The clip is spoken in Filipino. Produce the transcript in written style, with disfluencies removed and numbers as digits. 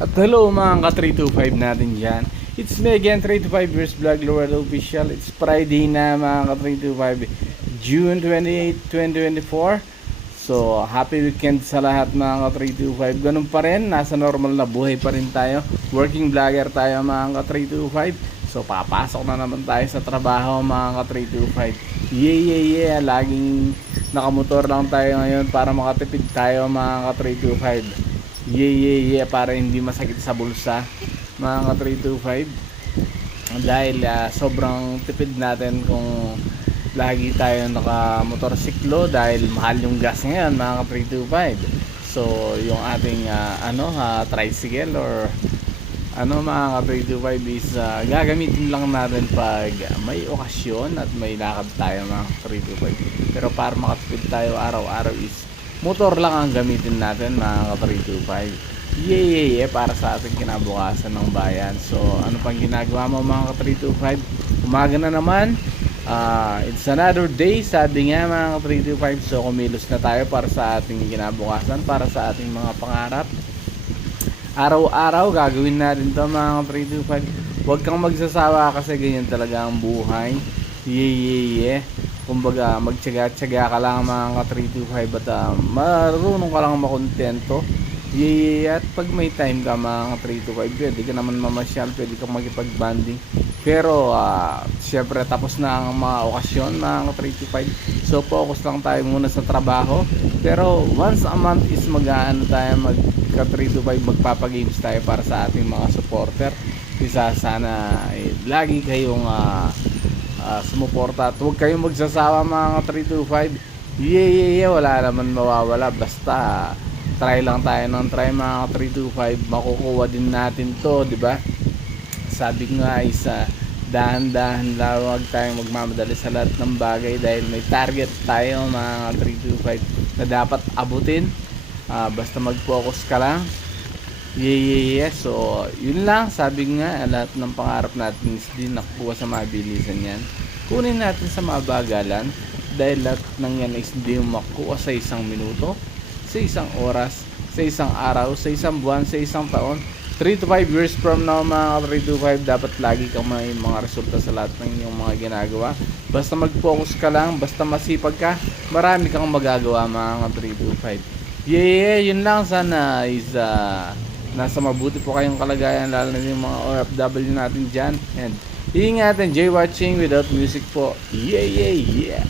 At hello mga ka-325 natin dyan. It's me again, 325 Years Vlog Lord Official. It's Friday na mga ka-325, June 28, 2024. So, happy weekend sa lahat mga ka-325. Ganun pa rin, nasa normal na buhay pa rin tayo. Working vlogger tayo mga ka-325. So, papasok na naman tayo sa trabaho mga ka-325. Yeah. Laging nakamotor lang tayo ngayon para makatipid tayo mga ka-325. Para hindi masakit sa bulsa mga ka-325. Dahil sobrang tipid natin kung lagi tayo nakamotorsiklo dahil mahal yung gas ngayon mga ka-325. So yung ating tricycle or mga ka-325 is gagamitin lang natin pag may okasyon at may lakad tayo mga ka-325. Pero para makatipid tayo araw-araw is motor lang ang gamitin natin mga ka-325. Para sa ating kinabukasan ng bayan. So ano pang ginagawa mo mga ka-325? Umaga na naman, it's another day, sabi nga mga ka-325. So kumilos na tayo para sa ating kinabukasan, para sa ating mga pangarap. Araw-araw gagawin natin to mga ka-325. Huwag kang magsasawa kasi ganyan talaga ang buhay. Kumbaga magtiyaga-tiyaga ka lang mga ka-325 at marunong ka lang makontento. At pag may time ka mga ka-325, pwede ka naman mamasyal, pwede ka makipag-banding. Pero syempre tapos na ang mga okasyon mga ka-325. So focus lang tayo muna sa trabaho. Pero once a month is tayo mag-ka-325, magpapagames tayo para sa ating mga supporter. Isa sana lagi kayong sumuporta at huwag kayong magsasawa mga ka-325. Wala naman mawawala, basta try lang tayo ng try mga ka-325. Makukuha din natin to, di ba? Sabi nga is dahan-dahan lang, huwag tayong magmamadali sa lahat ng bagay dahil may target tayo mga ka-325 na dapat abutin. Basta mag-focus ka lang. So yun lang, sabi nga lahat ng pangarap natin is din nakukuha sa mabilisan yan. Kunin natin sa mabagalan dahil lahat ng yan is hindi makukuha sa isang minuto, sa isang oras, sa isang araw, sa isang buwan, sa isang taon. 3 to 5 years from now mga 3 to 5 dapat lagi kang may mga resulta sa lahat ng iyong mga ginagawa. Basta mag-focus ka lang, basta masipag ka, marami kang magagawa mga 3 to 5. Yun lang, sana is nasa mabuti po kayong kalagayan, lalo na yung mga OFW natin dyan. And ingat, enjoy watching without music po. Yeah.